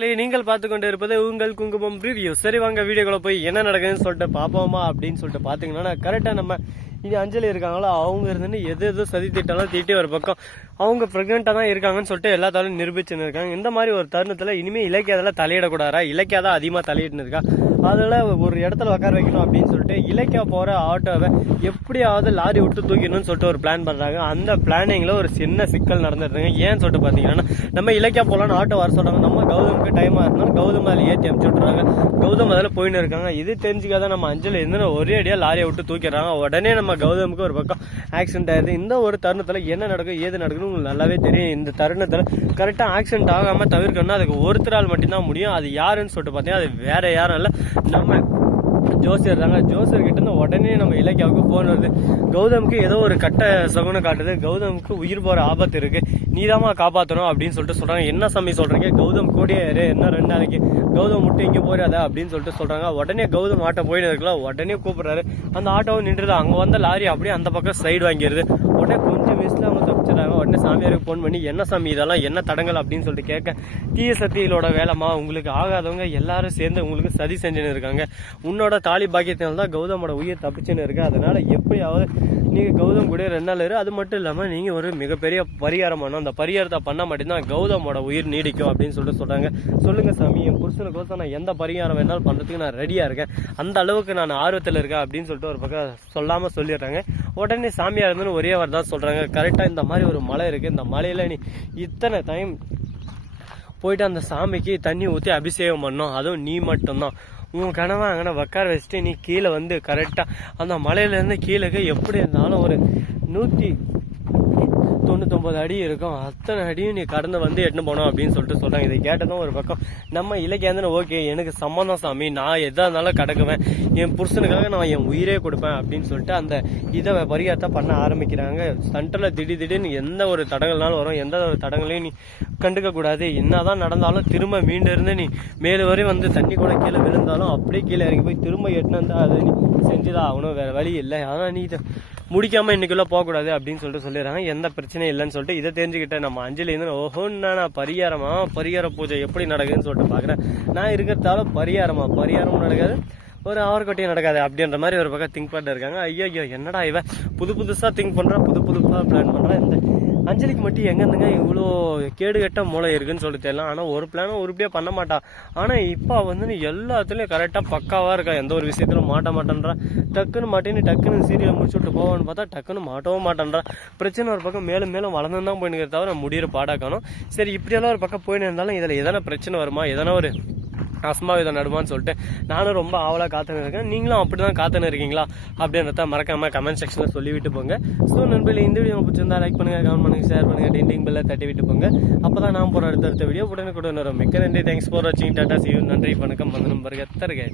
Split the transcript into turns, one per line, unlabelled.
நண்பர்களே நீங்கள் பார்த்து கொண்டு இருப்பது உங்கள் குங்குமம் ரிவ்யூ சரி வாங்க வீடியோக்குள்ள போய் என்ன நடக்குதுன்னு சொல்லிட்டு பார்ப்போமா அப்படின்னு சொல்லிட்டு பார்த்தீங்கன்னா கரெக்டாக நம்ம இங்கே அஞ்சலி இருக்காங்களோ? அவங்க இருந்துன்னு எது எது சதி திட்டம்லாம் தீட்டி ஒரு பக்கம். அவங்க ப்ரெக்னெண்ட்டாக தான் இருக்காங்கன்னு சொல்லிட்டு எல்லாத்தாலும் நிரூபிச்சுன்னு இருக்காங்க இந்த மாதிரி ஒரு தருணத்தில் இனிமேல் இலக்கியத்தில் தலையிடக்கூடாதா? இலக்கியா தான் அதிகமாக தலையிட்டு இருக்கா அதில் ஒரு இடத்துல உட்கார வைக்கணும் அப்படின்னு சொல்லிட்டு இலக்கியா போகிற ஆட்டோவை எப்படியாவது லாரி விட்டு தூக்கிடணும்னு சொல்லிட்டு ஒரு பிளான் பண்ணுறாங்க அந்த பிளானிங்கில் ஒரு சின்ன சிக்கல் நடந்துருக்குங்க ஏன்னு சொல்லிட்டு பார்த்தீங்கன்னா நம்ம இலக்கியா போகலான்னு ஆட்டோ வர சொல்கிறாங்க நம்ம கௌதமுக்கு டைமாக இருந்தாலும் கௌதம் அதில் ஏற்றி அனுப்பிச்சு விட்றாங்க கௌதம் அதில் போயின்னு இருக்காங்க. இது தெரிஞ்சுக்காத நம்ம அஞ்சலி இருந்து ஒரே அடியாக லாரியை விட்டு தூக்கிடுறாங்க. உடனே நம்ம கௌதமுக்கு ஒரு பக்கம் ஆக்சிடென்ட் ஆயிருது இந்த ஒரு தருணத்தில் என்ன நடக்கும் ஏது நடக்குன்னு உங்களுக்கு நல்லாவே தெரியும். இந்த தருணத்தில் கரெக்டாக ஆக்சிடென்ட் ஆகாமல் தவிர்க்கணும்னா அதுக்கு ஒருத்தரால் மட்டும்தான் முடியும். அது யாருன்னு சொல்லிட்டு பார்த்தீங்கன்னா அது வேற யாரும் இல்லை. நம்ம ஜோசியர் தாங்க ஜோசியர் கிட்ட இருந்து உடனே நம்ம இலக்கியாவுக்கு ஃபோன் வருது. கௌதமுக்கு ஏதோ ஒரு கட்ட சகுனம் காட்டுது. கௌதமுக்கு உயிர் போற ஆபத்து இருக்கு. நீதாமா காப்பாற்றணும் அப்படின்னு சொல்லிட்டு சொல்றாங்க. என்ன சாமி சொல்றீங்க? கௌதம் கூடயே என்ன ரெண்டு நாளைக்கு? கௌதம் முட்டை இங்கே போயிடாத அப்படின்னு சொல்லிட்டு சொல்றாங்க. உடனே கௌதம் ஆட்டோ போயிட்டு இருக்கலாம் உடனே கூப்பிடுறாரு. அந்த ஆட்டோவும் நின்றுது. அங்க வந்த லாரி அப்படியே அந்த பக்கம் சைடு வாங்கிடுது உடனே கொஞ்சம் மிஸ்ல அவங்க தப்பிச்சிடறாங்க உடனே சாமியாருக்கு ஃபோன் பண்ணி என்ன சாமி இதெல்லாம்? என்ன தடங்கள் அப்படின்னு சொல்லிட்டு கேட்க தீய சக்திகளோட வேலைமா உங்களுக்கு ஆகாதவங்க எல்லாரும் சேர்ந்து உங்களுக்கு சதி செஞ்சுன்னு இருக்காங்க. உன்னோட தாலி பாக்கியத்தினால தான் கௌதமோட உயிர் தப்பிச்சுன்னு இருக்கு. அதனால எப்படியாவது நீங்க கௌதம் கூட ரெண்டு நாள் இரு. அது மட்டும் இல்லாம நீங்க ஒரு மிகப்பெரிய பரிகாரம் பண்ணணும் அந்த பரிகாரத்தை பண்ண மட்டும்தான் கௌதமோட உயிர் நீடிக்கும் அப்படின்னு சொல்லிட்டு சொல்றாங்க. சொல்லுங்க சாமி. என் புருஷனுக்கோசம் நான் எந்த பரிகாரம் வேணாலும் பண்றதுக்கு நான் ரெடியா இருக்கேன். அந்த அளவுக்கு நான் ஆர்வத்தில் இருக்கேன் அப்படின்னு சொல்லிட்டு ஒரு பக்கம் சொல்லாம சொல்லிடுறாங்க. உடனே சாமியார் இருந்து ஒரே வாரம் தான் சொல்கிறாங்க கரெக்டாக இந்த மாதிரி ஒரு மலை இருக்குது இந்த மலையில் நீ இத்தனை டைம் போயிட்டு அந்த சாமிக்கு தண்ணி ஊற்றி அபிஷேகம் பண்ணோம் அதுவும் நீ மட்டும்தான். உன் கனவை அங்கே உட்கார வச்சுட்டு நீ கீழே வந்து கரெக்டாக அந்த மலையிலேருந்து கீழே எப்படி இருந்தாலும் ஒரு நூற்றி தொண்ணூத்தொம்பது அடி இருக்கும். அத்தனை அடியும் நீ கடந்து வந்து எட்டுன்னு போனோம் அப்படின்னு சொல்லிட்டு சொல்கிறாங்க இதை கேட்டதும் ஒரு பக்கம் நம்ம இலக்கியாந்தன ஓகே எனக்கு சம்மந்தம் சாமி நான் எதா இருந்தாலும் கிடக்குவேன். என் புருஷனுக்காக நான் என் உயிரே கொடுப்பேன் அப்படின்னு சொல்லிட்டு அந்த இதை பரிகாரத்தை பண்ண ஆரம்பிக்கிறாங்க. சென்டரில் திடீர் திடீர்னு எந்த ஒரு தடங்கள்னாலும் வரும். எந்த ஒரு தடங்களையும் நீ கண்டுக்க கூடாது. என்னதான் நடந்தாலும் திரும்ப மீண்டு இருந்து நீ மேலே வரை வந்து தண்ணி கூட கீழே விழுந்தாலும் அப்படியே கீழே இறங்கி போய் திரும்ப எட்டுன்னு வந்து அதை நீ செஞ்சுதான் ஆகணும். வேற வழி இல்லை. ஆனால் நீ இதை முடிக்காம இன்னைக்குள்ள போகக்கூடாது அப்படின்னு சொல்லிட்டு சொல்லிடுறாங்க. எந்த பிரச்சனையும் இல்லைன்னு சொல்லிட்டு இதை தெரிஞ்சுக்கிட்டேன். நம்ம அஞ்சலி இருந்து ஓஹோன்னா நான் பரிகாரமா? பரிகார பூஜை எப்படி நடக்குதுன்னு சொல்லிட்டு பார்க்குறேன். நான் இருக்கிறதால பரிகாரமா? பரிகாரமும் நடக்காது. ஒரு ஆவர்கொட்டையும் நடக்காது அப்படின்ற மாதிரி ஒரு பக்கம் திங்க் பண்ணிட்டு இருக்காங்க. ஐயோ ஐயோ என்னடா இவன்? புது புதுசாக திங்க் பண்ணுறான் புது புதுசாக பிளான் பண்ணுறான் இந்த அஞ்சலிக்கு மட்டும் எங்கேருந்துங்க இவ்வளோ கேடு கெட்ட மூளை இருக்குன்னு சொல்லி தெரியல. ஆனால் ஒரு பிளானும் உருப்படியாக பண்ண மாட்டான் ஆனால் இப்போ வந்து எல்லாத்துலேயும் கரெக்டாக பக்காவாக இருக்கா? எந்த ஒரு விஷயத்திலும் மாட்ட மாட்டேன்றா. டக்குன்னு மாட்டேன்னு டக்குன்னு சீரியலை முடிச்சு விட்டு போவான்னு பார்த்தா டக்குன்னு மாட்டவும் மாட்டேன்றா. பிரச்சனை ஒரு பக்கம் மேலும் மேலும் வளர்ந்து தான் போயின்னு தவிர முடியிற பாடாக்கணும் சரி இப்படியெல்லாம் ஒரு பக்கம் போயின்னு இருந்தாலும் இதில் எதனா பிரச்சனை வருமா? எதனா ஒரு அசம்பாவிதம் நடுவான்னு சொல்லிட்டு நானும் ரொம்ப ஆவலாக காத்துன்னு இருக்கேன். நீங்களும் அப்படி தான் காத்துன்னு இருக்கீங்களா? அப்படின்றத மறக்காம கமெண்ட் செக்ஷனில் சொல்லிவிட்டு போங்க. ஸோ நண்பர்களே இந்த வீடியோ பிடிச்சிருந்தா லைக் பண்ணுங்க கமெண்ட் பண்ணுங்கள் ஷேர் பண்ணுங்கள் டிண்டிங் பெல்ல தட்டி விட்டு போங்க. அப்போ தான் நான் போகிற அடுத்தடுத்த வீடியோ உடனே கூட வரும். மிக்க நன்றி. தேங்க்ஸ் ஃபார் வாட்சிங் டாட்டா சியூ நன்றி வணக்கம். வந்தனம் பருக தருகை